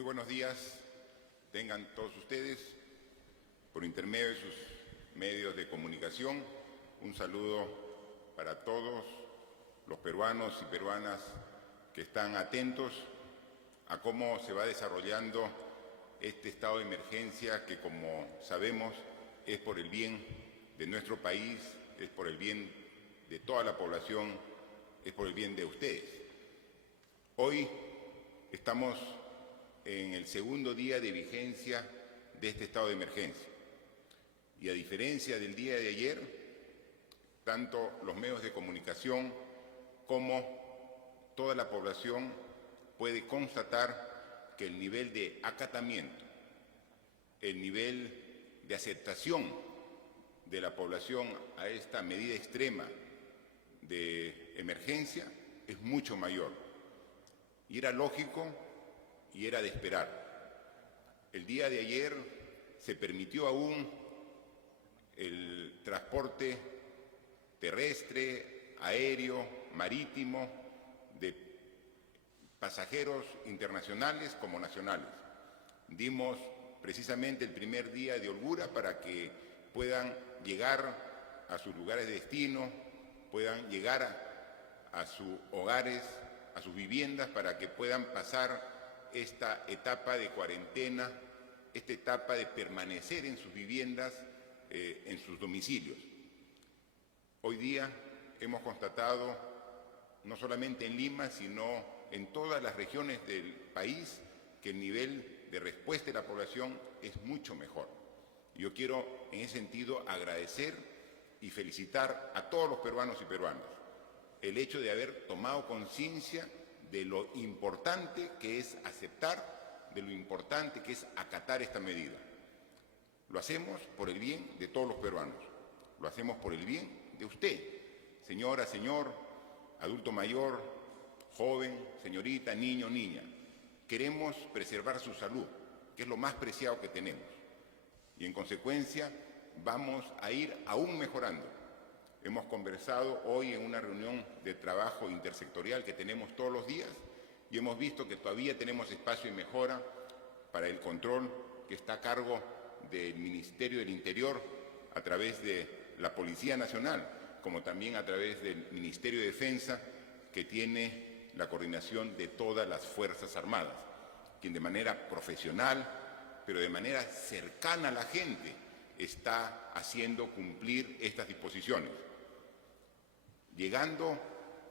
Muy buenos días, tengan todos ustedes, por intermedio de sus medios de comunicación, un saludo para todos los peruanos y peruanas que están atentos a cómo se va desarrollando este estado de emergencia que, como sabemos, es por el bien de nuestro país, es por el bien de toda la población, es por el bien de ustedes. Hoy estamos en el segundo día de vigencia de este estado de emergencia. Y a diferencia del día de ayer, tanto los medios de comunicación como toda la población puede constatar que el nivel de acatamiento, el nivel de aceptación de la población a esta medida extrema de emergencia es mucho mayor. Y era lógico y era de esperar. El día de ayer se permitió aún el transporte terrestre, aéreo, marítimo, de pasajeros internacionales como nacionales. Dimos precisamente el primer día de holgura para que puedan llegar a sus lugares de destino, puedan llegar a sus hogares, a sus viviendas, para que puedan pasar esta etapa de cuarentena, esta etapa de permanecer en sus viviendas, en sus domicilios. Hoy día hemos constatado, no solamente en Lima, sino en todas las regiones del país, que el nivel de respuesta de la población es mucho mejor. Yo quiero, en ese sentido, agradecer y felicitar a todos los peruanos y peruanas el hecho de haber tomado conciencia de lo importante que es aceptar, de lo importante que es acatar esta medida. Lo hacemos por el bien de todos los peruanos, lo hacemos por el bien de usted, señora, señor, adulto mayor, joven, señorita, niño, niña. Queremos preservar su salud, que es lo más preciado que tenemos, y en consecuencia vamos a ir aún mejorando. Hemos conversado hoy en una reunión de trabajo intersectorial que tenemos todos los días y hemos visto que todavía tenemos espacio de mejora para el control que está a cargo del Ministerio del Interior a través de la Policía Nacional, como también a través del Ministerio de Defensa, que tiene la coordinación de todas las Fuerzas Armadas, quien de manera profesional, pero de manera cercana a la gente, está haciendo cumplir estas disposiciones, llegando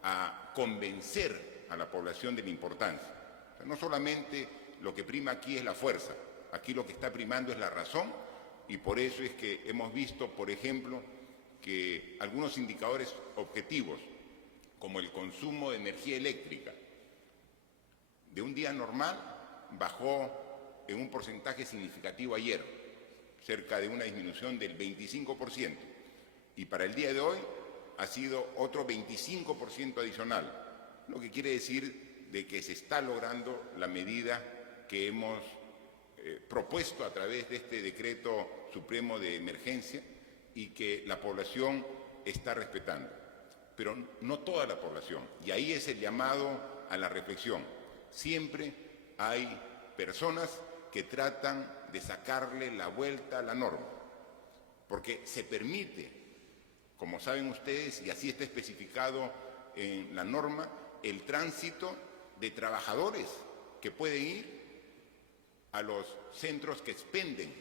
a convencer a la población de la importancia. O sea, no solamente lo que prima aquí es la fuerza, aquí lo que está primando es la razón, y por eso es que hemos visto, por ejemplo, que algunos indicadores objetivos, como el consumo de energía eléctrica, de un día normal bajó en un porcentaje significativo ayer, cerca de una disminución del 25%, y para el día de hoy ha sido otro 25% adicional, lo que quiere decir de que se está logrando la medida que hemos propuesto a través de este decreto supremo de emergencia y que la población está respetando, pero no toda la población, y ahí es el llamado a la reflexión. Siempre hay personas que tratan de sacarle la vuelta a la norma, porque se permite, como saben ustedes, y así está especificado en la norma, el tránsito de trabajadores que pueden ir a los centros que expenden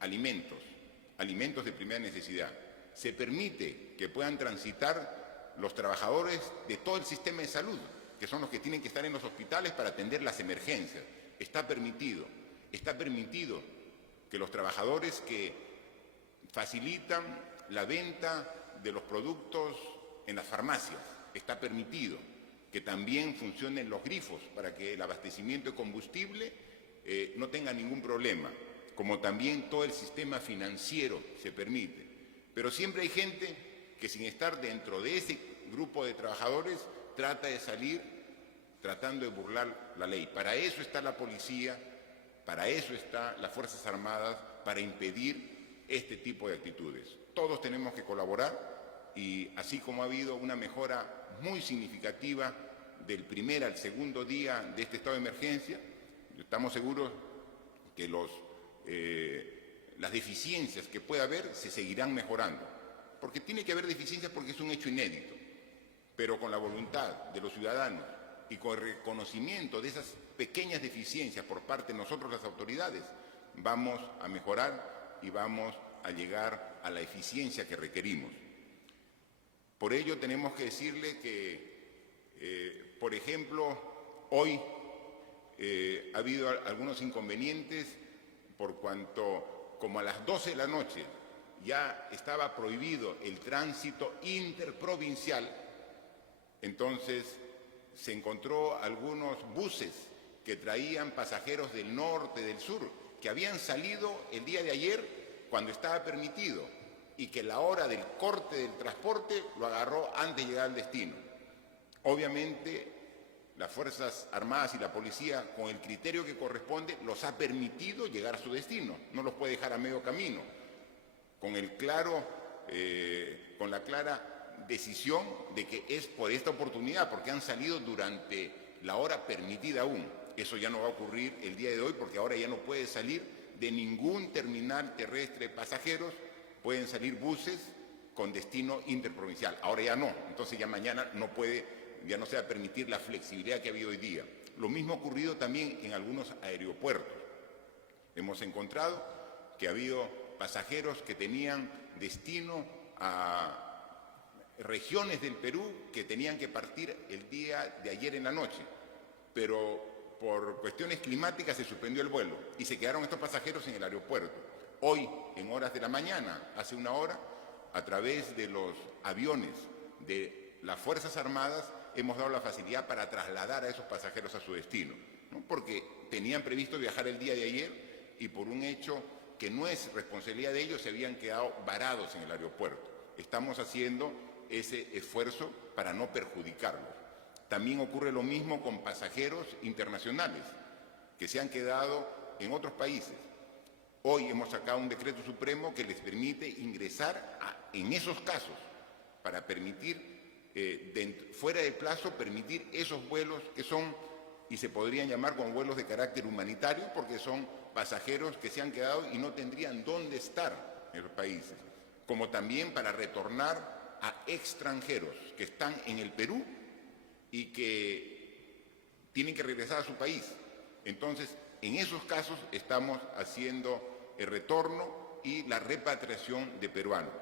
alimentos de primera necesidad. Se permite que puedan transitar los trabajadores de todo el sistema de salud, que son los que tienen que estar en los hospitales para atender las emergencias. Está permitido que los trabajadores que facilitan la venta de los productos en las farmacias, está permitido que también funcionen los grifos para que el abastecimiento de combustible no tenga ningún problema, como también todo el sistema financiero se permite. Pero siempre hay gente que, sin estar dentro de ese grupo de trabajadores, trata de salir tratando de burlar la ley. Para eso está la policía, para eso están las Fuerzas Armadas, para impedir este tipo de actitudes. Todos tenemos que colaborar y, así como ha habido una mejora muy significativa del primer al segundo día de este estado de emergencia, Estamos seguros que las deficiencias que pueda haber se seguirán mejorando, porque tiene que haber deficiencias porque es un hecho inédito, pero con la voluntad de los ciudadanos y con el reconocimiento de esas pequeñas deficiencias por parte de nosotros las autoridades, vamos a mejorar y vamos a llegar a la eficiencia que requerimos. Por ello tenemos que decirle que, por ejemplo, hoy ha habido algunos inconvenientes por cuanto, como a las 12 de la noche, ya estaba prohibido el tránsito interprovincial, entonces se encontró algunos buses que traían pasajeros del norte, del sur, que habían salido el día de ayer cuando estaba permitido y que la hora del corte del transporte lo agarró antes de llegar al destino. Obviamente, las Fuerzas Armadas y la Policía, con el criterio que corresponde, los ha permitido llegar a su destino, no los puede dejar a medio camino, con la clara decisión de que es por esta oportunidad, porque han salido durante la hora permitida aún. Eso ya no va a ocurrir el día de hoy, porque ahora ya no puede salir de ningún terminal terrestre de pasajeros, pueden salir buses con destino interprovincial. Ahora ya no, entonces ya mañana ya no se va a permitir la flexibilidad que ha habido hoy día. Lo mismo ha ocurrido también en algunos aeropuertos. Hemos encontrado que ha habido pasajeros que tenían destino a regiones del Perú que tenían que partir el día de ayer en la noche, pero por cuestiones climáticas se suspendió el vuelo y se quedaron estos pasajeros en el aeropuerto. Hoy, en horas de la mañana, hace una hora, a través de los aviones de las Fuerzas Armadas, hemos dado la facilidad para trasladar a esos pasajeros a su destino, ¿no? Porque tenían previsto viajar el día de ayer y por un hecho que no es responsabilidad de ellos se habían quedado varados en el aeropuerto. Estamos haciendo ese esfuerzo para no perjudicarlos. También ocurre lo mismo con pasajeros internacionales que se han quedado en otros países. Hoy hemos sacado un decreto supremo que les permite ingresar en esos casos para permitir fuera de plazo, permitir esos vuelos que son, y se podrían llamar como vuelos de carácter humanitario, porque son pasajeros que se han quedado y no tendrían dónde estar en los países, como también para retornar a extranjeros que están en el Perú y que tienen que regresar a su país. Entonces, en esos casos estamos haciendo el retorno y la repatriación de peruanos.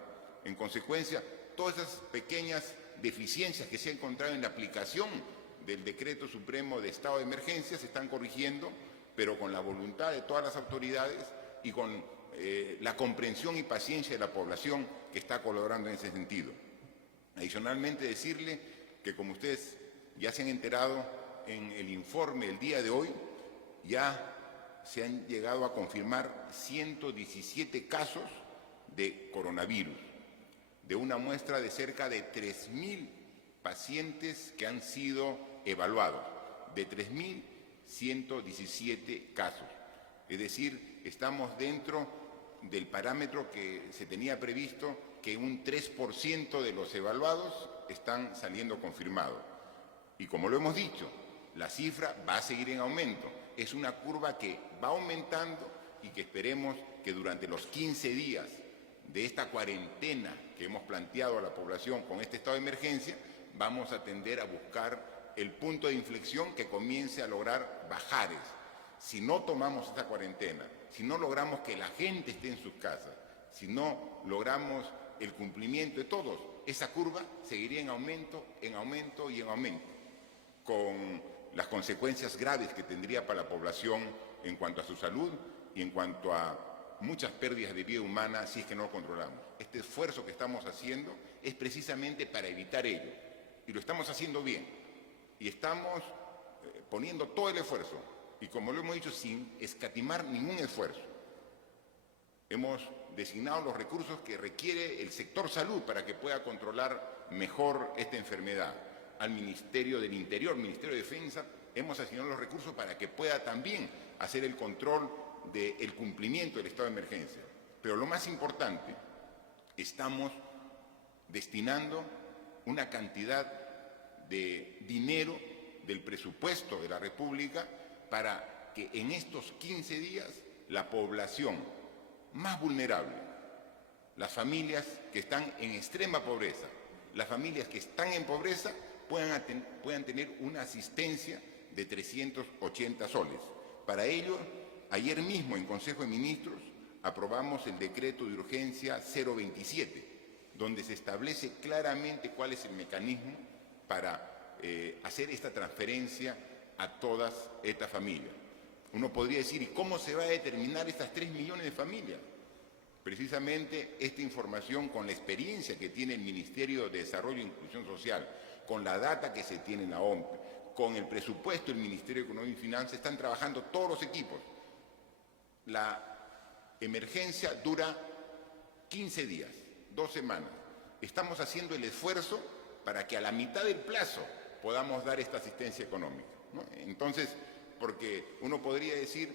En consecuencia, todas esas pequeñas deficiencias que se han encontrado en la aplicación del Decreto Supremo de Estado de Emergencia se están corrigiendo, pero con la voluntad de todas las autoridades y con la comprensión y paciencia de la población que está colaborando en ese sentido. Adicionalmente, decirle que, como ustedes ya se han enterado en el informe del día de hoy, ya se han llegado a confirmar 117 casos de coronavirus, de una muestra de cerca de 3.000 pacientes que han sido evaluados, de 3.117 casos. Es decir, estamos dentro del parámetro que se tenía previsto, que un 3% de los evaluados están saliendo confirmados. Y como lo hemos dicho, la cifra va a seguir en aumento. Es una curva que va aumentando y que esperemos que durante los 15 días de esta cuarentena que hemos planteado a la población con este estado de emergencia, vamos a tender a buscar el punto de inflexión que comience a lograr bajares. Si no tomamos esta cuarentena, si no logramos que la gente esté en sus casas, si no logramos el cumplimiento de todos, esa curva seguiría en aumento y en aumento, con las consecuencias graves que tendría para la población en cuanto a su salud y en cuanto a muchas pérdidas de vida humana si es que no lo controlamos. Este esfuerzo que estamos haciendo es precisamente para evitar ello, y lo estamos haciendo bien, y estamos poniendo todo el esfuerzo, y como lo hemos dicho, sin escatimar ningún esfuerzo. Hemos designado los recursos que requiere el sector salud para que pueda controlar mejor esta enfermedad. Al Ministerio del Interior, Ministerio de Defensa, hemos asignado los recursos para que pueda también hacer el control del cumplimiento del estado de emergencia. Pero lo más importante, estamos destinando una cantidad de dinero del presupuesto de la República para que en estos 15 días la población más vulnerable, las familias que están en extrema pobreza, las familias que están en pobreza puedan tener una asistencia de 380 soles. Para ello, ayer mismo en Consejo de Ministros aprobamos el decreto de urgencia 027, donde se establece claramente cuál es el mecanismo para hacer esta transferencia a todas estas familias. Uno podría decir, ¿y cómo se va a determinar estas 3 millones de familias? Precisamente esta información, con la experiencia que tiene el Ministerio de Desarrollo e Inclusión Social, con la data que se tiene en la OMPE, con el presupuesto del Ministerio de Economía y Finanzas, están trabajando todos los equipos. La emergencia dura 15 días, 2 semanas. Estamos haciendo el esfuerzo para que a la mitad del plazo podamos dar esta asistencia económica, ¿no? Entonces, porque uno podría decir,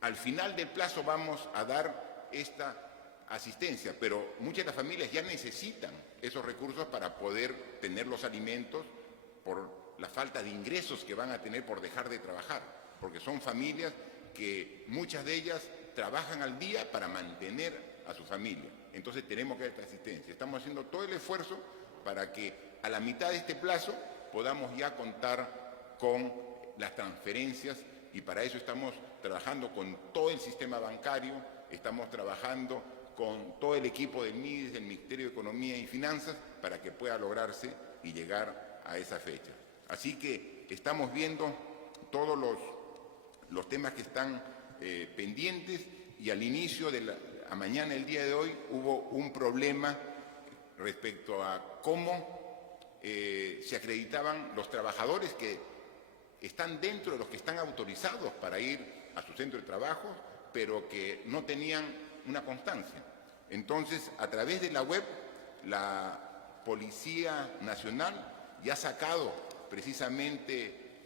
al final del plazo vamos a dar esta asistencia, pero muchas de las familias ya necesitan esos recursos para poder tener los alimentos por la falta de ingresos que van a tener por dejar de trabajar, porque son familias que muchas de ellas trabajan al día para mantener a su familia. Entonces tenemos que dar esta asistencia. Estamos haciendo todo el esfuerzo para que a la mitad de este plazo podamos ya contar con las transferencias, y para eso estamos trabajando con todo el sistema bancario, estamos trabajando con todo el equipo del MIDES, del Ministerio de Economía y Finanzas, para que pueda lograrse y llegar a esa fecha. Así que estamos viendo todos los temas que están pendientes, y al inicio a mañana, el día de hoy, hubo un problema respecto a cómo se acreditaban los trabajadores que están dentro de los que están autorizados para ir a su centro de trabajo, pero que no tenían una constancia. Entonces, a través de la web, la Policía Nacional ya ha sacado precisamente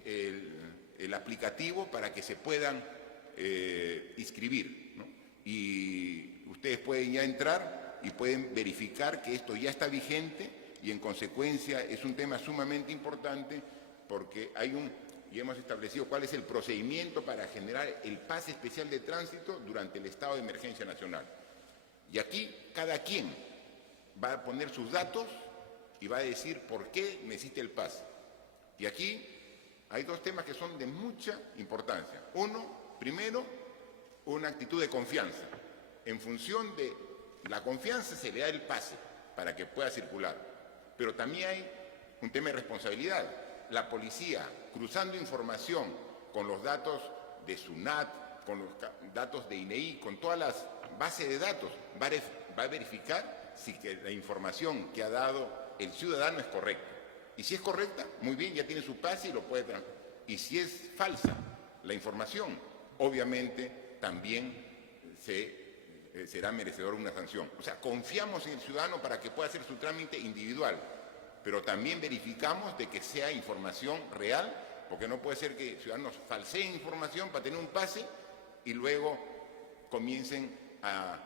el aplicativo para que se puedan inscribir, ¿no? Y ustedes pueden ya entrar y pueden verificar que esto ya está vigente, y en consecuencia es un tema sumamente importante, porque y hemos establecido cuál es el procedimiento para generar el pase especial de tránsito durante el estado de emergencia nacional. Y aquí cada quien va a poner sus datos y va a decir por qué necesita el pase. Y aquí hay 2 temas que son de mucha importancia. Uno, primero, una actitud de confianza. En función de la confianza se le da el pase para que pueda circular. Pero también hay un tema de responsabilidad. La policía, cruzando información con los datos de SUNAT, con los datos de INEI, con todas las bases de datos, va a verificar si la información que ha dado el ciudadano es correcta. Y si es correcta, muy bien, ya tiene su pase y lo puede transferir. Y si es falsa la información, obviamente también será merecedor de una sanción. O sea, confiamos en el ciudadano para que pueda hacer su trámite individual, pero también verificamos de que sea información real, porque no puede ser que ciudadanos falseen información para tener un pase y luego comiencen a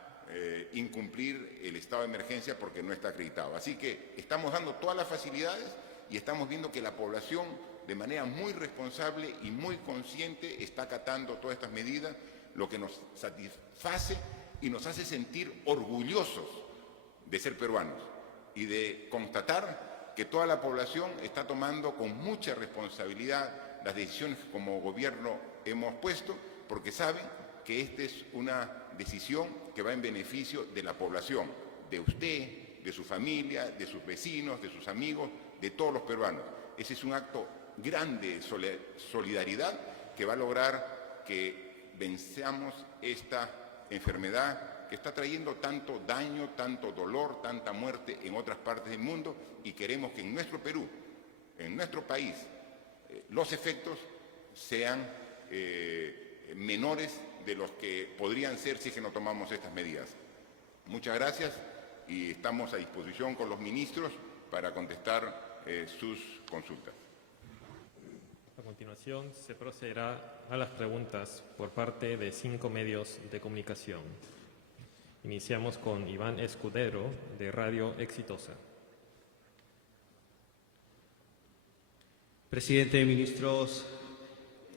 incumplir el estado de emergencia porque no está acreditado. Así que estamos dando todas las facilidades y estamos viendo que la población, de manera muy responsable y muy consciente, está acatando todas estas medidas, lo que nos satisface y nos hace sentir orgullosos de ser peruanos y de constatar que toda la población está tomando con mucha responsabilidad las decisiones que como gobierno hemos puesto, porque saben que esta es una decisión que va en beneficio de la población, de usted, de su familia, de sus vecinos, de sus amigos, de todos los peruanos. Ese es un acto grande de solidaridad que va a lograr que venzamos esta enfermedad que está trayendo tanto daño, tanto dolor, tanta muerte en otras partes del mundo, y queremos que en nuestro Perú, en nuestro país, los efectos sean menores de los que podrían ser si es que no tomamos estas medidas. Muchas gracias y estamos a disposición con los ministros para contestar sus consultas. A continuación, se procederá a las preguntas por parte de 5 medios de comunicación. Iniciamos con Iván Escudero, de Radio Exitosa. Presidente, ministros,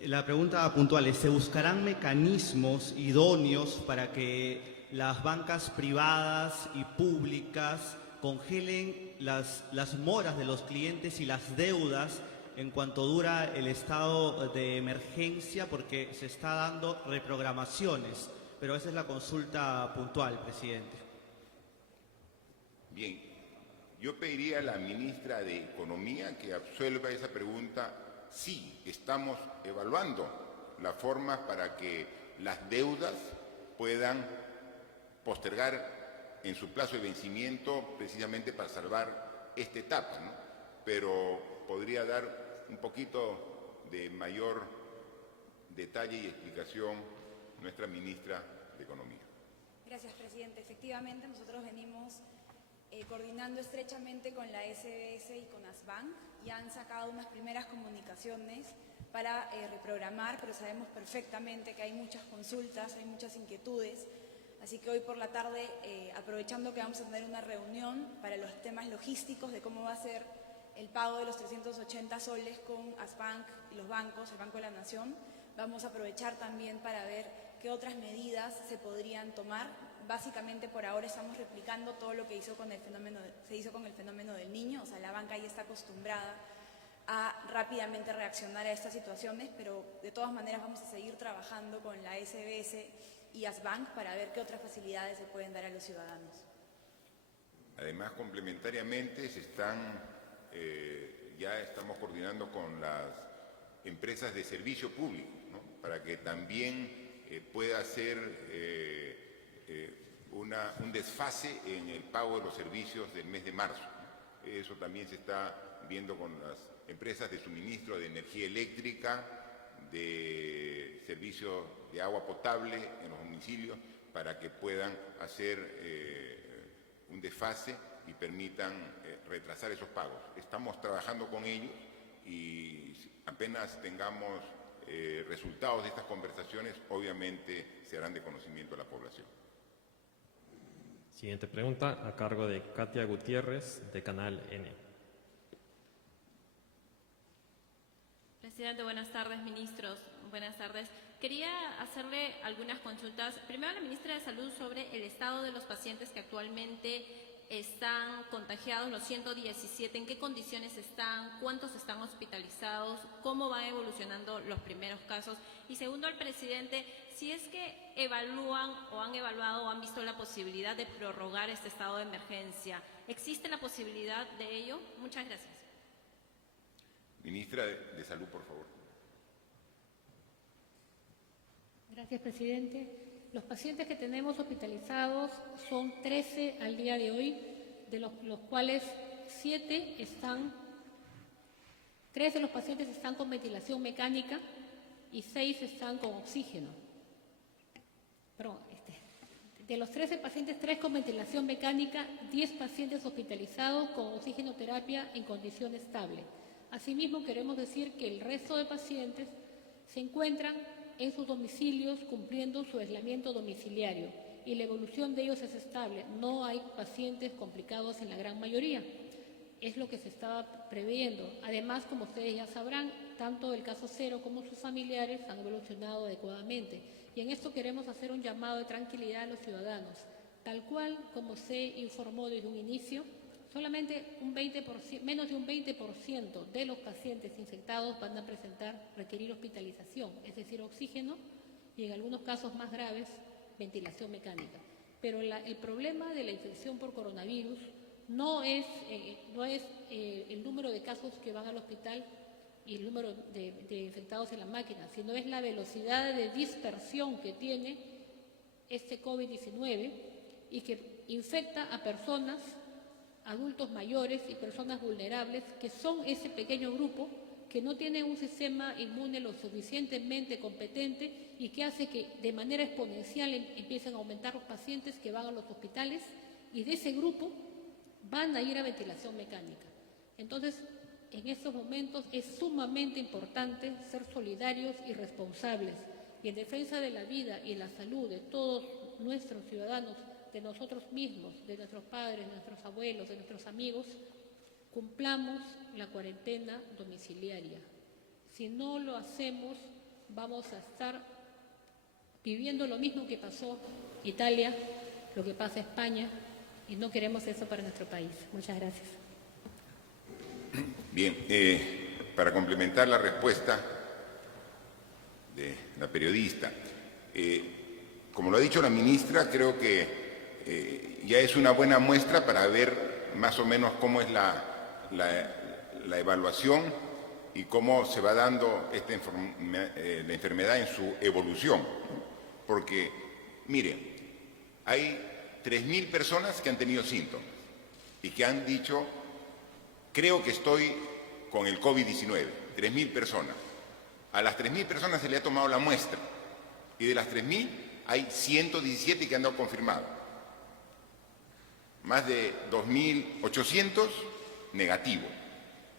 La pregunta puntual es, ¿se buscarán mecanismos idóneos para que las bancas privadas y públicas congelen las moras de los clientes y las deudas en cuanto dura el estado de emergencia? Porque se está dando reprogramaciones, pero esa es la consulta puntual, presidente. Bien, yo pediría a la ministra de Economía que absuelva esa pregunta. Sí, estamos evaluando la forma para que las deudas puedan postergar en su plazo de vencimiento precisamente para salvar esta etapa, ¿no? Pero podría dar un poquito de mayor detalle y explicación nuestra ministra de Economía. Gracias, presidente. Efectivamente, nosotros venimos coordinando estrechamente con la SBS y con ASBank y han sacado unas primeras comunicaciones para reprogramar, pero sabemos perfectamente que hay muchas consultas, hay muchas inquietudes, así que hoy por la tarde, aprovechando que vamos a tener una reunión para los temas logísticos de cómo va a ser el pago de los 380 soles con ASBank y los bancos, el Banco de la Nación, vamos a aprovechar también para ver qué otras medidas se podrían tomar. Básicamente, por ahora estamos replicando todo lo que se hizo con el fenómeno del Niño, o sea, la banca ya está acostumbrada a rápidamente reaccionar a estas situaciones, pero de todas maneras vamos a seguir trabajando con la SBS y ASBank para ver qué otras facilidades se pueden dar a los ciudadanos. Además, complementariamente, ya estamos coordinando con las empresas de servicio público, ¿no? Para que también pueda ser un desfase en el pago de los servicios del mes de marzo, ¿no? Eso también se está viendo con las empresas de suministro de energía eléctrica, de servicios de agua potable en los domicilios, para que puedan hacer un desfase y permitan retrasar esos pagos. Estamos trabajando con ellos y apenas tengamos resultados de estas conversaciones, obviamente se harán de conocimiento a la población. Siguiente pregunta, a cargo de Katia Gutiérrez, de Canal N. Presidente, buenas tardes, ministros, buenas tardes. Quería hacerle algunas consultas. Primero a la ministra de Salud sobre el estado de los pacientes que actualmente están contagiados, los 117, en qué condiciones están, cuántos están hospitalizados, cómo van evolucionando los primeros casos. Y segundo, al presidente, si es que evalúan o han evaluado o han visto la posibilidad de prorrogar este estado de emergencia. ¿Existe la posibilidad de ello? Muchas gracias. Ministra de Salud, por favor. Gracias, presidente. Los pacientes que tenemos hospitalizados son 13 al día de hoy, de los cuales 3 de los pacientes están con ventilación mecánica y 6 están con oxígeno. Perdón, de los 13 pacientes, 3 con ventilación mecánica, 10 pacientes hospitalizados con oxigenoterapia en condición estable. Asimismo, queremos decir que el resto de pacientes se encuentran en sus domicilios cumpliendo su aislamiento domiciliario y la evolución de ellos es estable. No hay pacientes complicados en la gran mayoría. Es lo que se estaba previendo. Además, como ustedes ya sabrán, tanto el caso cero como sus familiares han evolucionado adecuadamente. Y en esto queremos hacer un llamado de tranquilidad a los ciudadanos. Tal cual como se informó desde un inicio, solamente menos de un 20% de los pacientes infectados van a requerir hospitalización, es decir, oxígeno y en algunos casos más graves, ventilación mecánica. Pero el problema de la infección por coronavirus no es el número de casos que van al hospital y el número de infectados en la máquina, sino es la velocidad de dispersión que tiene este COVID-19 y que infecta a personas, adultos mayores y personas vulnerables, que son ese pequeño grupo que no tiene un sistema inmune lo suficientemente competente y que hace que de manera exponencial empiecen a aumentar los pacientes que van a los hospitales y de ese grupo van a ir a ventilación mecánica. Entonces, en estos momentos es sumamente importante ser solidarios y responsables y en defensa de la vida y la salud de todos nuestros ciudadanos, de nosotros mismos, de nuestros padres, de nuestros abuelos, de nuestros amigos, cumplamos la cuarentena domiciliaria. Si no lo hacemos, vamos a estar viviendo lo mismo que pasó Italia, lo que pasa España, y no queremos eso para nuestro país. Muchas gracias. Bien, para complementar la respuesta de la periodista, como lo ha dicho la ministra, creo que ya es una buena muestra para ver más o menos cómo es la evaluación y cómo se va dando la enfermedad en su evolución. Porque, mire, hay 3.000 personas que han tenido síntomas y que han dicho, creo que estoy con el COVID-19, 3.000 personas. A las 3.000 personas se le ha tomado la muestra y de las 3.000 hay 117 que han dado confirmado. Más de 2.800 negativos.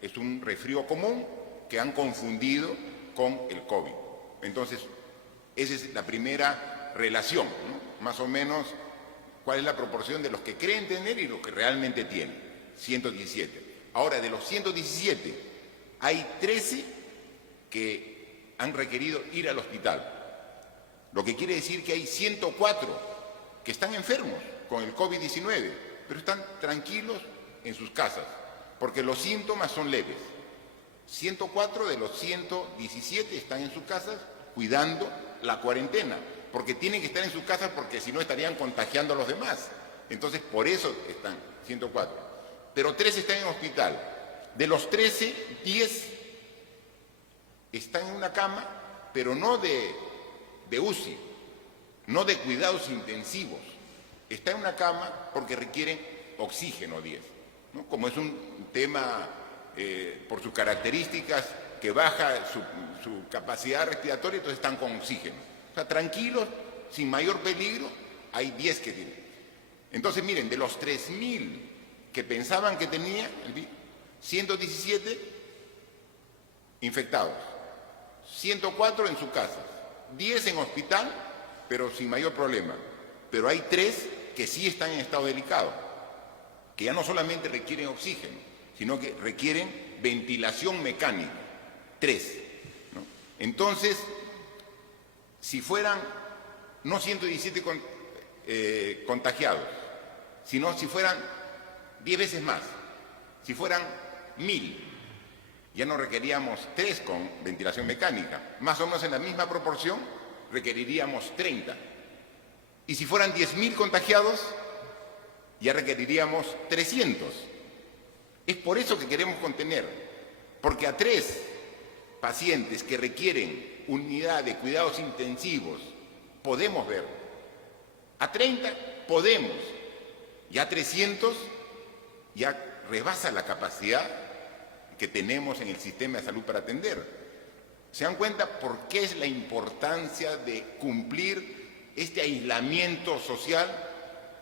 Es un resfrío común que han confundido con el COVID. Entonces, esa es la primera relación, ¿no? Más o menos, cuál es la proporción de los que creen tener y los que realmente tienen. 117. Ahora, de los 117, hay 13 que han requerido ir al hospital. Lo que quiere decir que hay 104 que están enfermos con el COVID-19, pero están tranquilos en sus casas, porque los síntomas son leves. 104 de los 117 están en sus casas cuidando la cuarentena, porque tienen que estar en sus casas porque si no estarían contagiando a los demás. Entonces, por eso están 104. Pero 13 están en hospital. De los 13, 10 están en una cama, pero no de UCI, no de cuidados intensivos. Está en una cama porque requieren oxígeno 10, ¿no? Como es un tema, por sus características, que baja su capacidad respiratoria, entonces están con oxígeno. O sea, tranquilos, sin mayor peligro, hay 10 que tienen. Entonces, miren, de los 3.000 que pensaban que tenían, 117 infectados, 104 en su casa, 10 en hospital, pero sin mayor problema. Pero hay 3 que sí están en estado delicado, que ya no solamente requieren oxígeno, sino que requieren ventilación mecánica. 3, ¿no? Entonces, si fueran no 117 contagiados, sino si fueran 10 veces más, si fueran 1.000, ya no requeríamos 3 con ventilación mecánica. Más o menos en la misma proporción requeriríamos 30. Y si fueran 10.000 contagiados, ya requeriríamos 300. Es por eso que queremos contener, porque a 3 pacientes que requieren unidad de cuidados intensivos podemos ver. A 30 podemos. Ya a 300 ya rebasa la capacidad que tenemos en el sistema de salud para atender. ¿Se dan cuenta por qué es la importancia de cumplir este aislamiento social?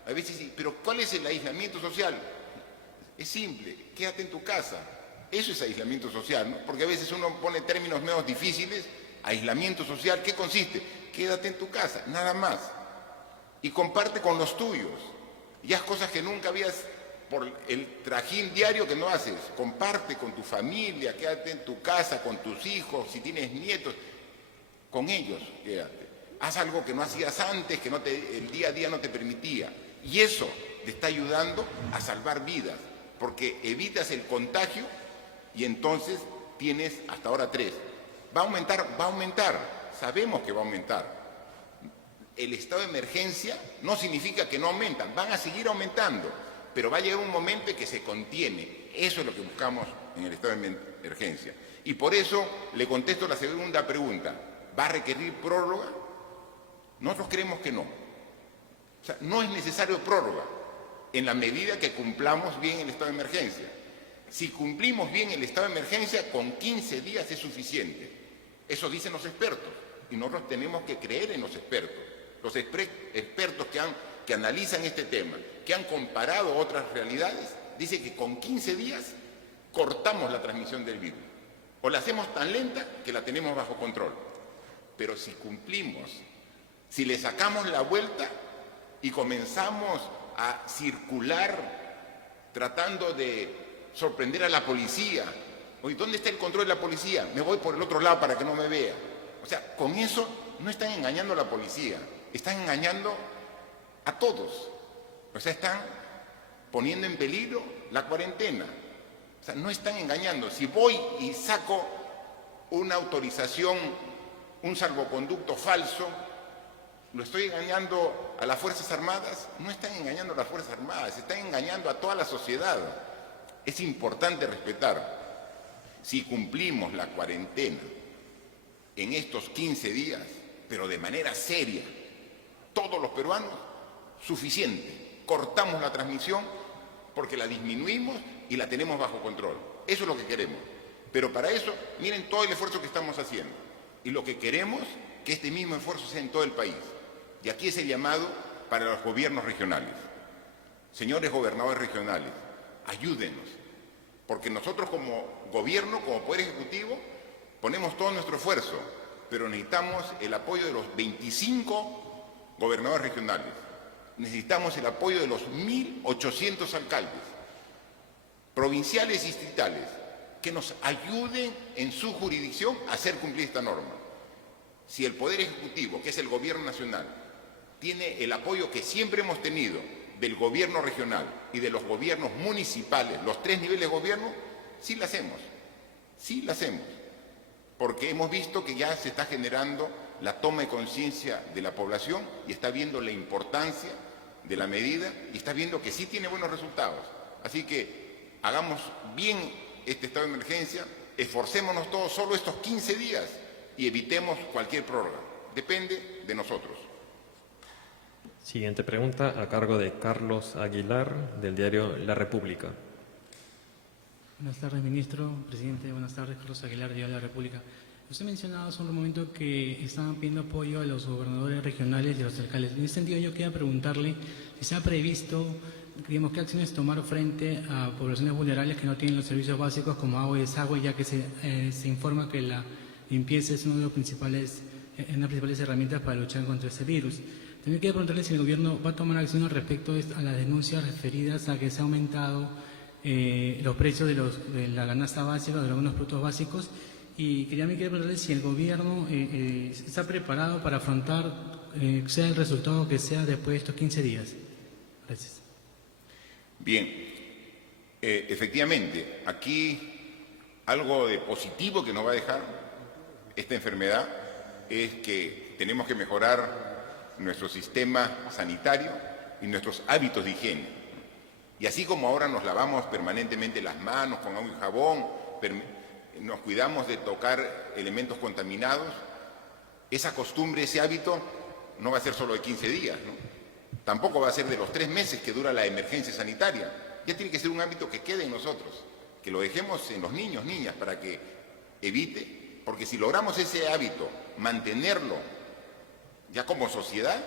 A veces sí, pero ¿cuál es el aislamiento social? Es simple, quédate en tu casa. Eso es aislamiento social, ¿no? Porque a veces uno pone términos menos difíciles. Aislamiento social, ¿qué consiste? Quédate en tu casa, nada más. Y comparte con los tuyos. Y haz cosas que nunca habías, por el trajín diario que no haces. Comparte con tu familia, quédate en tu casa, con tus hijos, si tienes nietos, con ellos quédate. Haz algo que no hacías antes, que el día a día no te permitía. Y eso te está ayudando a salvar vidas, porque evitas el contagio y entonces tienes hasta ahora 3. ¿Va a aumentar? Va a aumentar. Sabemos que va a aumentar. El estado de emergencia no significa que no aumentan, van a seguir aumentando, pero va a llegar un momento en que se contiene. Eso es lo que buscamos en el estado de emergencia. Y por eso le contesto la segunda pregunta. ¿Va a requerir prórroga? Nosotros creemos que no. O sea, no es necesario prórroga en la medida que cumplamos bien el estado de emergencia. Si cumplimos bien el estado de emergencia, con 15 días es suficiente. Eso dicen los expertos y nosotros tenemos que creer en los expertos. Los expertos que analizan este tema, que han comparado otras realidades, dicen que con 15 días cortamos la transmisión del virus. O la hacemos tan lenta que la tenemos bajo control. Pero si cumplimos, si le sacamos la vuelta y comenzamos a circular tratando de sorprender a la policía. Oye, ¿dónde está el control de la policía? Me voy por el otro lado para que no me vea. O sea, con eso no están engañando a la policía, están engañando a todos. O sea, están poniendo en peligro la cuarentena. O sea, no están engañando. Si voy y saco una autorización, un salvoconducto falso, ¿lo estoy engañando a las Fuerzas Armadas? No están engañando a las Fuerzas Armadas, están engañando a toda la sociedad. Es importante respetar. Si cumplimos la cuarentena en estos 15 días, pero de manera seria, todos los peruanos, suficiente. Cortamos la transmisión porque la disminuimos y la tenemos bajo control. Eso es lo que queremos. Pero para eso, miren todo el esfuerzo que estamos haciendo. Y lo que queremos, que este mismo esfuerzo sea en todo el país. Y aquí es el llamado para los gobiernos regionales. Señores gobernadores regionales, ayúdenos. Porque nosotros como gobierno, como Poder Ejecutivo, ponemos todo nuestro esfuerzo, pero necesitamos el apoyo de los 25 gobernadores regionales. Necesitamos el apoyo de los 1.800 alcaldes, provinciales y distritales, que nos ayuden en su jurisdicción a hacer cumplir esta norma. Si el Poder Ejecutivo, que es el Gobierno Nacional, tiene el apoyo que siempre hemos tenido del Gobierno regional y de los gobiernos municipales, los 3 niveles de gobierno, sí la hacemos. Sí la hacemos. Porque hemos visto que ya se está generando la toma de conciencia de la población y está viendo la importancia de la medida y está viendo que sí tiene buenos resultados. Así que hagamos bien este estado de emergencia, esforcémonos todos solo estos 15 días y evitemos cualquier prórroga. Depende de nosotros. Siguiente pregunta a cargo de Carlos Aguilar, del diario La República. Buenas tardes, ministro. Presidente, buenas tardes. Carlos Aguilar, diario La República. Usted mencionaba hace un momento que estaban pidiendo apoyo a los gobernadores regionales y a los alcaldes. En ese sentido, yo quería preguntarle si se ha previsto, digamos, qué acciones tomar frente a poblaciones vulnerables que no tienen los servicios básicos como agua y desagüe, ya que se informa que la limpieza es una de las principales herramientas para luchar contra este virus. También quería preguntarle si el gobierno va a tomar acción respecto a las denuncias referidas a que se ha aumentado los precios de la canasta básica, de algunos productos básicos, y quería preguntarle si el gobierno está preparado para afrontar, sea el resultado que sea después de estos 15 días. Gracias. Bien, efectivamente, aquí algo de positivo que nos va a dejar esta enfermedad es que tenemos que mejorar nuestro sistema sanitario y nuestros hábitos de higiene. Y así como ahora nos lavamos permanentemente las manos con agua y jabón, nos cuidamos de tocar elementos contaminados, esa costumbre, ese hábito, no va a ser solo de 15 días, ¿no? Tampoco va a ser de los 3 meses que dura la emergencia sanitaria. Ya tiene que ser un hábito que quede en nosotros, que lo dejemos en los niños, niñas, para que evite, porque si logramos ese hábito, mantenerlo ya como sociedad,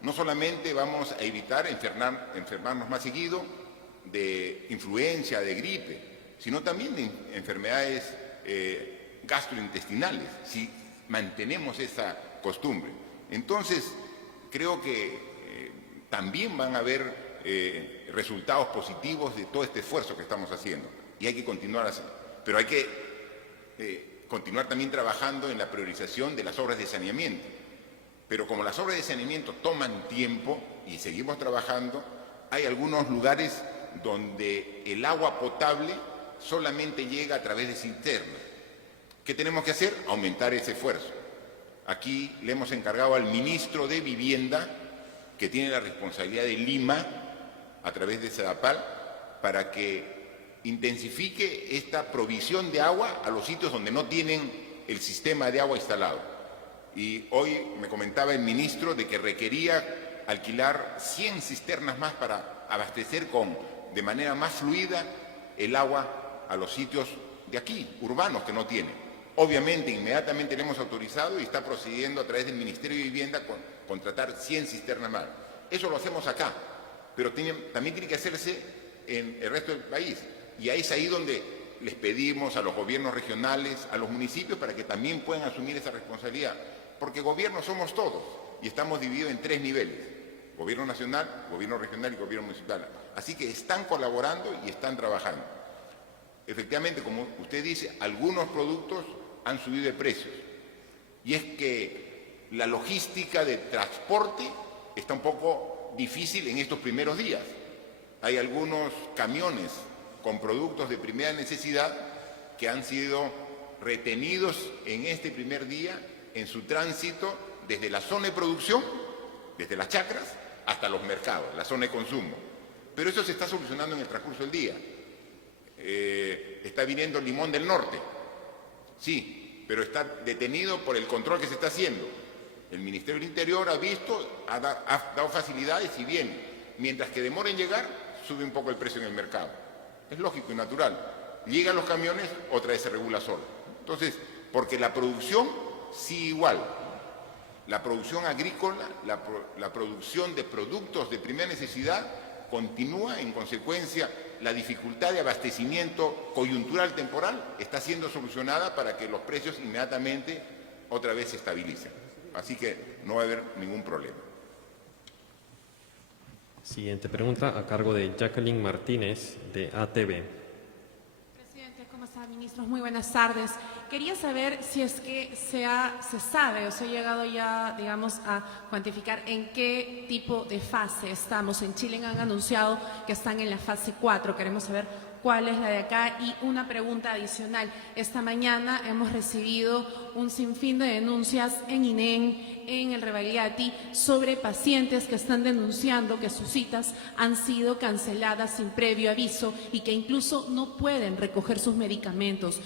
no solamente vamos a evitar enfermarnos más seguido de influenza, de gripe, sino también de enfermedades gastrointestinales, si mantenemos esa costumbre. Entonces, creo que también van a haber resultados positivos de todo este esfuerzo que estamos haciendo y hay que continuar haciendo. Pero hay que continuar también trabajando en la priorización de las obras de saneamiento. Pero como las obras de saneamiento toman tiempo y seguimos trabajando, hay algunos lugares donde el agua potable solamente llega a través de cisternas. ¿Qué tenemos que hacer? Aumentar ese esfuerzo. Aquí le hemos encargado al ministro de Vivienda, que tiene la responsabilidad de Lima, a través de SEDAPAL, para que intensifique esta provisión de agua a los sitios donde no tienen el sistema de agua instalado. Y hoy me comentaba el ministro de que requería alquilar 100 cisternas más para abastecer de manera más fluida el agua a los sitios de aquí, urbanos, que no tienen. Obviamente, inmediatamente le hemos autorizado y está procediendo a través del Ministerio de Vivienda contratar 100 cisternas más. Eso lo hacemos acá, pero también tiene que hacerse en el resto del país. Y ahí es ahí donde les pedimos a los gobiernos regionales, a los municipios, para que también puedan asumir esa responsabilidad. Porque gobierno somos todos y estamos divididos en 3 niveles. Gobierno nacional, gobierno regional y gobierno municipal. Así que están colaborando y están trabajando. Efectivamente, como usted dice, algunos productos han subido de precios. y es que la logística de transporte está un poco difícil en estos primeros días. Hay algunos camiones con productos de primera necesidad que han sido retenidos en este primer día en su tránsito desde la zona de producción, desde las chacras, hasta los mercados, la zona de consumo. Pero eso se está solucionando en el transcurso del día. Está viniendo el limón del norte, sí, pero está detenido por el control que se está haciendo. El Ministerio del Interior ha visto, ha dado facilidades y viene. Mientras que demora en llegar, sube un poco el precio en el mercado. Es lógico y natural. Llegan los camiones, otra vez se regula solo. Entonces, porque la producción sí igual. La producción agrícola, la producción de productos de primera necesidad continúa. En consecuencia, la dificultad de abastecimiento coyuntural temporal está siendo solucionada para que los precios inmediatamente otra vez se estabilicen. Así que no va a haber ningún problema. Siguiente pregunta a cargo de Jacqueline Martínez de ATV. Presidente, ¿cómo está, ministros? Muy buenas tardes. Quería saber si es que se sabe o se ha llegado ya, digamos, a cuantificar en qué tipo de fase estamos. En Chile han anunciado que están en la fase 4. Queremos saber cuál es la de acá. Y una pregunta adicional. Esta mañana hemos recibido un sinfín de denuncias en INEN, en el Rebagliati, sobre pacientes que están denunciando que sus citas han sido canceladas sin previo aviso y que incluso no pueden recoger sus medicamentos.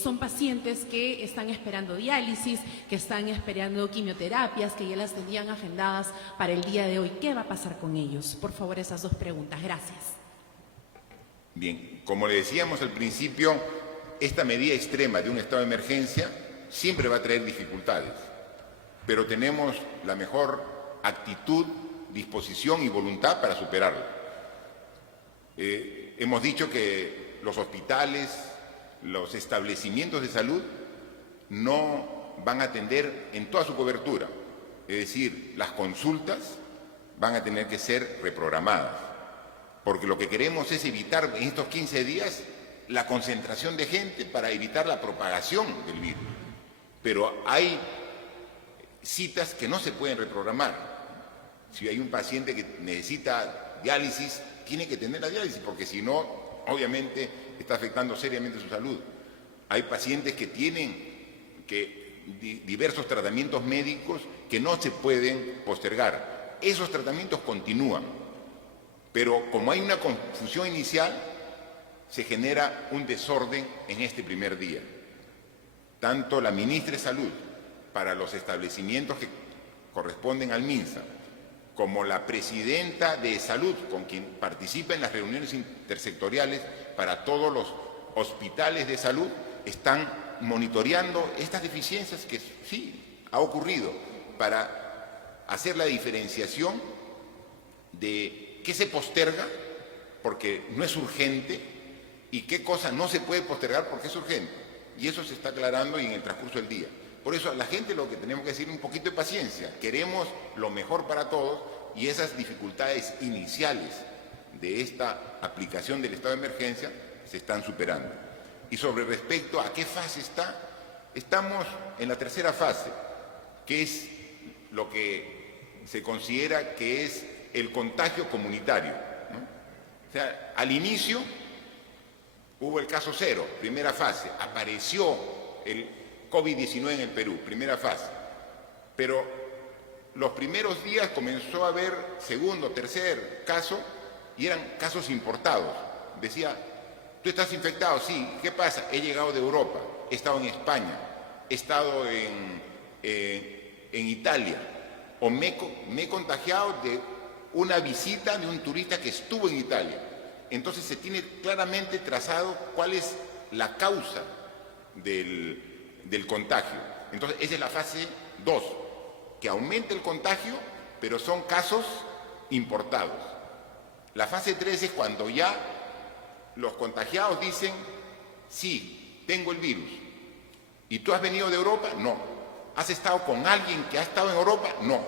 Son pacientes que están esperando diálisis, que están esperando quimioterapias, que ya las tenían agendadas para el día de hoy. ¿Qué va a pasar con ellos? Por favor, esas dos preguntas. Gracias. Bien, como le decíamos al principio, esta medida extrema de un estado de emergencia siempre va a traer dificultades, pero tenemos la mejor actitud, disposición y voluntad para superarla. Hemos dicho que los hospitales, los establecimientos de salud no van a atender en toda su cobertura, es decir, las consultas van a tener que ser reprogramadas, porque lo que queremos es evitar en estos 15 días la concentración de gente para evitar la propagación del virus. Pero hay citas que no se pueden reprogramar. Si hay un paciente que necesita diálisis, tiene que tener la diálisis, porque si no, obviamente está afectando seriamente su salud. Hay pacientes que tienen diversos tratamientos médicos que no se pueden postergar. Esos tratamientos continúan, pero como hay una confusión inicial, se genera un desorden en este primer día. Tanto la ministra de Salud, para los establecimientos que corresponden al MINSA, como la presidenta de Salud, con quien participa en las reuniones intersectoriales para todos los hospitales de salud, están monitoreando estas deficiencias que sí ha ocurrido para hacer la diferenciación de qué se posterga porque no es urgente y qué cosa no se puede postergar porque es urgente. Y eso se está aclarando y en el transcurso del día. Por eso a la gente lo que tenemos que decir es un poquito de paciencia. Queremos lo mejor para todos y esas dificultades iniciales de esta aplicación del estado de emergencia se están superando. Y sobre respecto a qué fase está, estamos en la tercera fase, que es lo que se considera que es el contagio comunitario, ¿no? O sea, al inicio hubo el caso cero, primera fase, apareció el COVID-19 en el Perú, primera fase, pero los primeros días comenzó a haber segundo, tercer caso y eran casos importados. Decía, ¿tú estás infectado? Sí. ¿Qué pasa? He llegado de Europa, he estado en España, he estado en Italia, o me he contagiado de una visita de un turista que estuvo en Italia. Entonces se tiene claramente trazado cuál es la causa del contagio. Entonces esa es la fase 2, que aumenta el contagio, pero son casos importados. La fase 3 es cuando ya los contagiados dicen, sí, tengo el virus. ¿Y tú has venido de Europa? No. ¿Has estado con alguien que ha estado en Europa? No.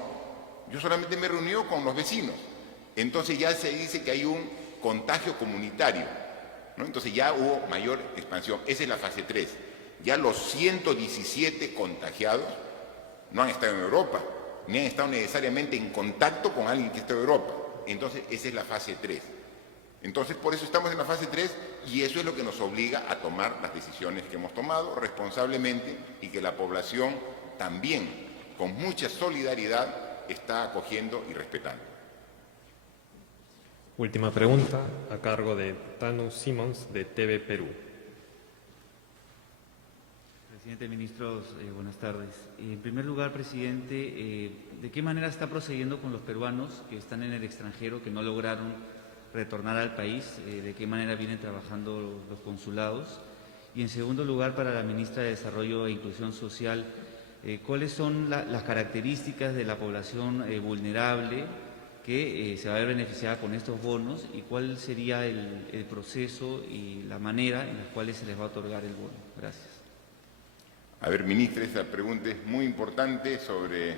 Yo solamente me he reunido con los vecinos. Entonces ya se dice que hay un contagio comunitario, ¿no? Entonces ya hubo mayor expansión. Esa es la fase 3. Ya los 117 contagiados no han estado en Europa, ni han estado necesariamente en contacto con alguien que está en Europa. Entonces, esa es la fase 3. Entonces, por eso estamos en la fase 3 y eso es lo que nos obliga a tomar las decisiones que hemos tomado responsablemente y que la población también, con mucha solidaridad, está acogiendo y respetando. Última pregunta a cargo de Tanu Simons de TV Perú. Presidente, ministros, buenas tardes. En primer lugar, presidente, ¿de qué manera está procediendo con los peruanos que están en el extranjero, que no lograron retornar al país? ¿De qué manera vienen trabajando los consulados? Y en segundo lugar, para la ministra de Desarrollo e Inclusión Social, ¿cuáles son las características de la población vulnerable que se va a ver beneficiada con estos bonos y cuál sería el proceso y la manera en la cual se les va a otorgar el bono? Gracias. A ver, ministra, esa pregunta es muy importante sobre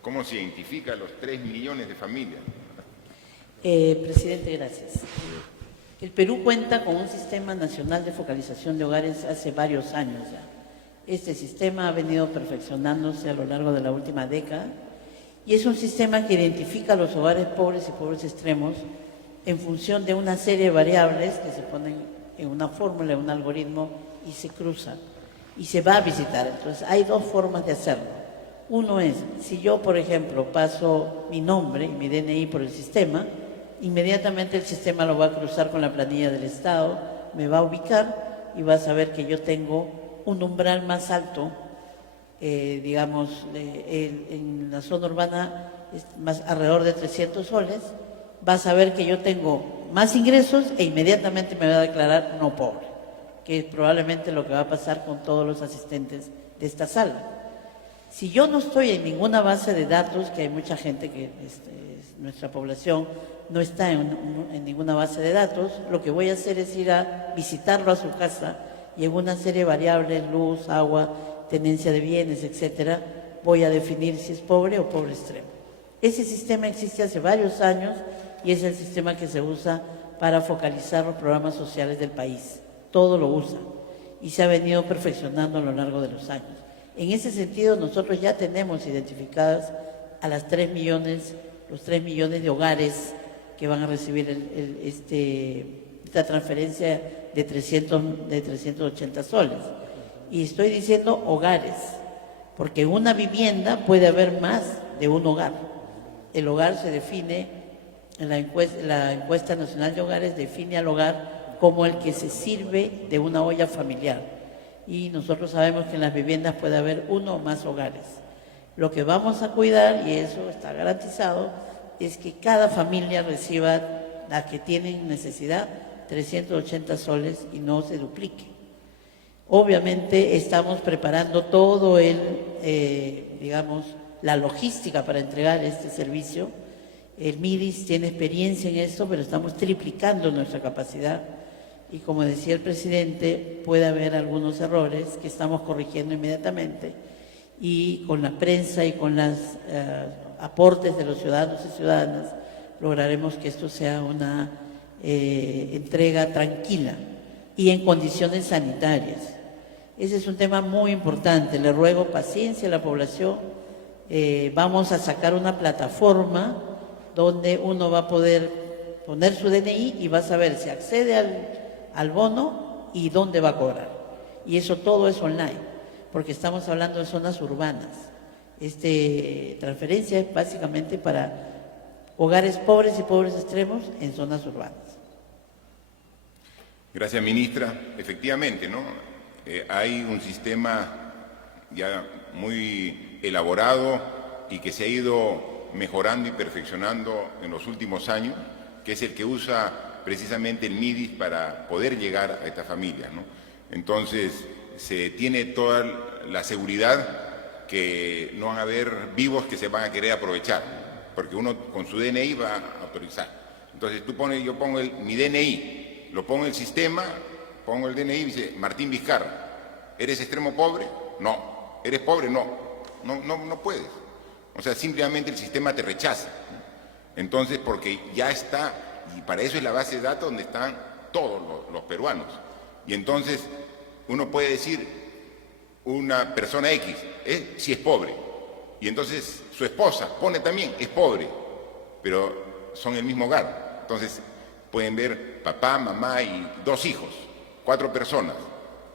cómo se identifica los 3 millones de familias. Presidente, gracias. El Perú cuenta con un sistema nacional de focalización de hogares hace varios años ya. Este sistema ha venido perfeccionándose a lo largo de la última década y es un sistema que identifica a los hogares pobres y pobres extremos en función de una serie de variables que se ponen en una fórmula, en un algoritmo y se cruzan y se va a visitar. Entonces, hay dos formas de hacerlo. Uno es, si yo, por ejemplo, paso mi nombre y mi DNI por el sistema, inmediatamente el sistema lo va a cruzar con la planilla del Estado, me va a ubicar y va a saber que yo tengo un umbral más alto, digamos, en la zona urbana es más alrededor de 300 soles, va a saber que yo tengo más ingresos e inmediatamente me va a declarar no pobre, que es probablemente lo que va a pasar con todos los asistentes de esta sala. Si yo no estoy en ninguna base de datos, que hay mucha gente que nuestra población no está en ninguna base de datos, lo que voy a hacer es ir a visitarlo a su casa y en una serie de variables, luz, agua, tenencia de bienes, etcétera, voy a definir si es pobre o pobre extremo. Ese sistema existe hace varios años y es el sistema que se usa para focalizar los programas sociales del país. Todo lo usa y se ha venido perfeccionando a lo largo de los años. En ese sentido, nosotros ya tenemos identificadas a los 3 millones de hogares que van a recibir esta transferencia de 380 soles. Y estoy diciendo hogares, porque en una vivienda puede haber más de un hogar. El hogar se define, en la encuesta nacional de hogares define al hogar como el que se sirve de una olla familiar. Y nosotros sabemos que en las viviendas puede haber uno o más hogares. Lo que vamos a cuidar, y eso está garantizado, es que cada familia reciba, la que tiene necesidad, 380 soles y no se duplique. Obviamente estamos preparando todo la logística para entregar este servicio. El MIDIS tiene experiencia en esto, pero estamos triplicando nuestra capacidad. Y como decía el presidente, puede haber algunos errores que estamos corrigiendo inmediatamente. Y con la prensa y con los aportes de los ciudadanos y ciudadanas, lograremos que esto sea una entrega tranquila y en condiciones sanitarias. Ese es un tema muy importante. Le ruego paciencia a la población. Vamos a sacar una plataforma donde uno va a poder poner su DNI y va a saber si accede al bono y dónde va a cobrar. Y eso todo es online, porque estamos hablando de zonas urbanas. Transferencia es básicamente para hogares pobres y pobres extremos en zonas urbanas. Gracias, ministra. Efectivamente, ¿no? Hay un sistema ya muy elaborado y que se ha ido mejorando y perfeccionando en los últimos años, que es el que usa precisamente el MIDIS para poder llegar a estas familias, ¿no? Entonces, se tiene toda la seguridad que no van a haber vivos que se van a querer aprovechar, porque uno con su DNI va a autorizar. Entonces, yo pongo mi DNI, lo pongo en el sistema, pongo el DNI y dice, Martín Vizcarra, ¿eres extremo pobre? No. ¿Eres pobre? No. No puedes. O sea, simplemente el sistema te rechaza. Entonces, porque ya está, y para eso es la base de datos donde están todos los peruanos. Y entonces, uno puede decir, una persona X, si es pobre. Y entonces su esposa pone también, es pobre, pero son el mismo hogar. Entonces pueden ver papá, mamá y 2 hijos, 4 personas.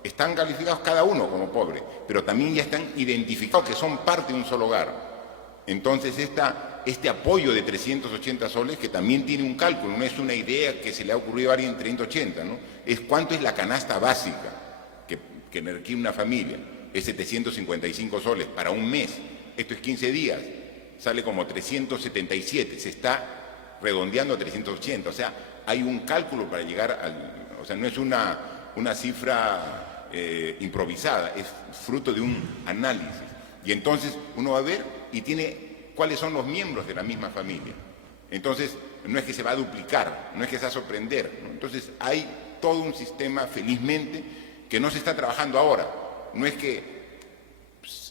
Están calificados cada uno como pobre, pero también ya están identificados que son parte de un solo hogar. Entonces este apoyo de 380 soles, que también tiene un cálculo, no es una idea que se le ha ocurrido a alguien 380, ¿no? Es cuánto es la canasta básica que requiere una familia. Es 755 soles para un mes. Esto es 15 días. Sale como 377. Se está redondeando a 380. O sea, hay un cálculo para llegar al... O sea, no es una cifra improvisada, es fruto de un análisis. Y entonces uno va a ver y tiene cuáles son los miembros de la misma familia. Entonces, no es que se va a duplicar, no es que se va a sorprender, ¿no? Entonces, hay todo un sistema, felizmente, que no se está trabajando ahora. No es que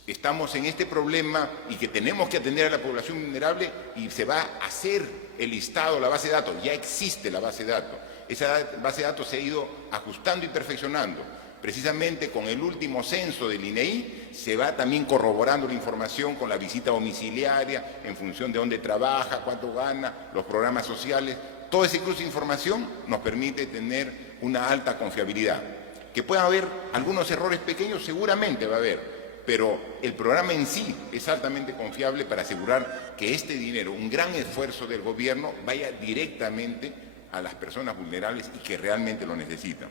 estamos en este problema y que tenemos que atender a la población vulnerable y se va a hacer el listado, la base de datos. Ya existe la base de datos. Esa base de datos se ha ido ajustando y perfeccionando. Precisamente con el último censo del INEI se va también corroborando la información con la visita domiciliaria, en función de dónde trabaja, cuánto gana, los programas sociales. Todo ese cruce de información nos permite tener una alta confiabilidad. Que pueda haber algunos errores pequeños, seguramente va a haber, pero el programa en sí es altamente confiable para asegurar que este dinero, un gran esfuerzo del gobierno, vaya directamente a las personas vulnerables y que realmente lo necesitan.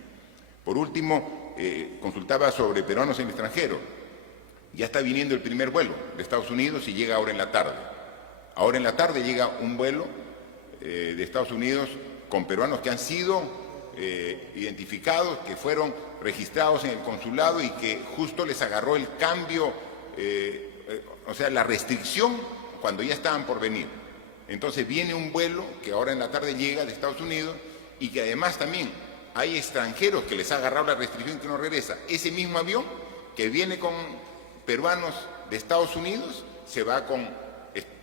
Por último, consultaba sobre peruanos en el extranjero. Ya está viniendo el primer vuelo de Estados Unidos y llega ahora en la tarde. Ahora en la tarde llega un vuelo de Estados Unidos con peruanos que han sido identificados, que fueron registrados en el consulado y que justo les agarró el cambio, o sea, la restricción cuando ya estaban por venir. Entonces viene un vuelo que ahora en la tarde llega de Estados Unidos y que además también hay extranjeros que les ha agarrado la restricción y que no regresa. Ese mismo avión que viene con peruanos de Estados Unidos se va con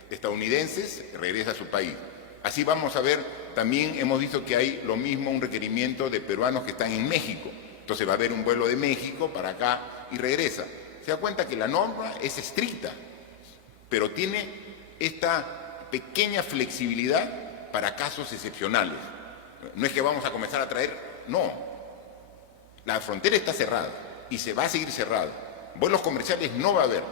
estadounidenses, regresa a su país. Así vamos a ver, también hemos visto que hay lo mismo, un requerimiento de peruanos que están en México. Entonces va a haber un vuelo de México para acá y regresa. Se da cuenta que la norma es estricta, pero tiene esta pequeña flexibilidad para casos excepcionales. No es que vamos a comenzar a traer, no. La frontera está cerrada y se va a seguir cerrada. Vuelos comerciales no va a haber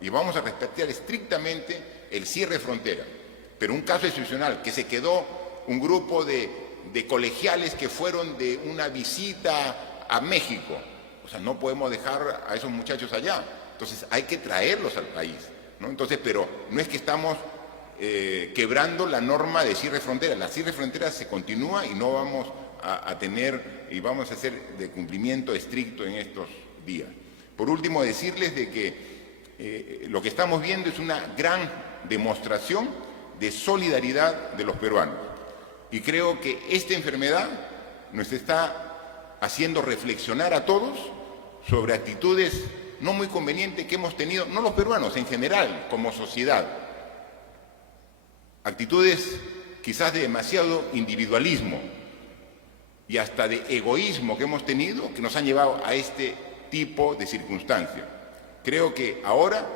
y vamos a respetar estrictamente el cierre de frontera. Pero un caso excepcional, que se quedó un grupo de colegiales que fueron de una visita a México. O sea, no podemos dejar a esos muchachos allá. Entonces hay que traerlos al país, ¿no? Entonces, pero no es que estamos quebrando la norma de cierre de frontera. La cierre de frontera se continúa y no vamos a tener y vamos a hacer de cumplimiento estricto en estos días. Por último, decirles de que lo que estamos viendo es una gran demostración de solidaridad de los peruanos. Y creo que esta enfermedad nos está haciendo reflexionar a todos sobre actitudes no muy convenientes que hemos tenido, no los peruanos, en general, como sociedad. Actitudes quizás de demasiado individualismo y hasta de egoísmo que hemos tenido, que nos han llevado a este tipo de circunstancias. Creo que ahora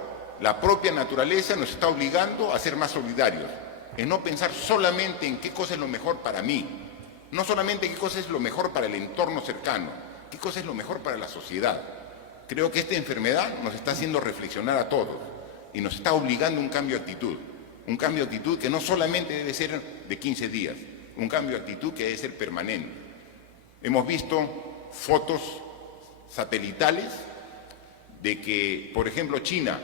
la propia naturaleza nos está obligando a ser más solidarios, en no pensar solamente en qué cosa es lo mejor para mí, no solamente qué cosa es lo mejor para el entorno cercano, qué cosa es lo mejor para la sociedad. Creo que esta enfermedad nos está haciendo reflexionar a todos y nos está obligando a un cambio de actitud. Un cambio de actitud que no solamente debe ser de 15 días, un cambio de actitud que debe ser permanente. Hemos visto fotos satelitales de que, por ejemplo, China,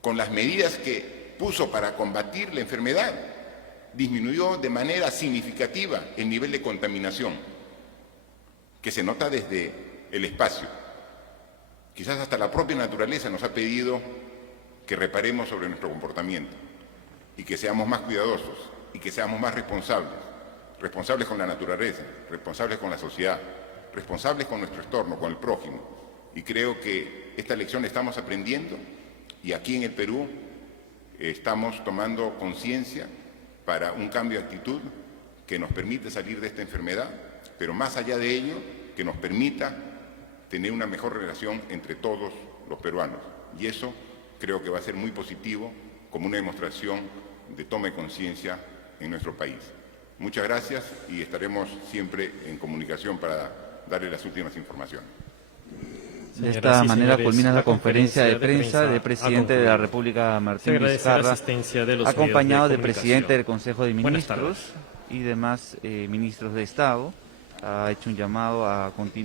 con las medidas que puso para combatir la enfermedad, disminuyó de manera significativa el nivel de contaminación, que se nota desde el espacio. Quizás hasta la propia naturaleza nos ha pedido que reparemos sobre nuestro comportamiento y que seamos más cuidadosos y que seamos más responsables, responsables con la naturaleza, responsables con la sociedad, responsables con nuestro entorno, con el prójimo. Y creo que esta lección la estamos aprendiendo y aquí en el Perú estamos tomando conciencia para un cambio de actitud que nos permite salir de esta enfermedad, pero más allá de ello, que nos permita tener una mejor relación entre todos los peruanos. Y eso creo que va a ser muy positivo como una demostración de toma de conciencia en nuestro país. Muchas gracias y estaremos siempre en comunicación para darle las últimas informaciones. De esta manera culmina la conferencia de prensa del presidente de la República, Martín Vizcarra, acompañado del presidente del Consejo de Ministros y demás ministros de Estado. Ha hecho un llamado a continuar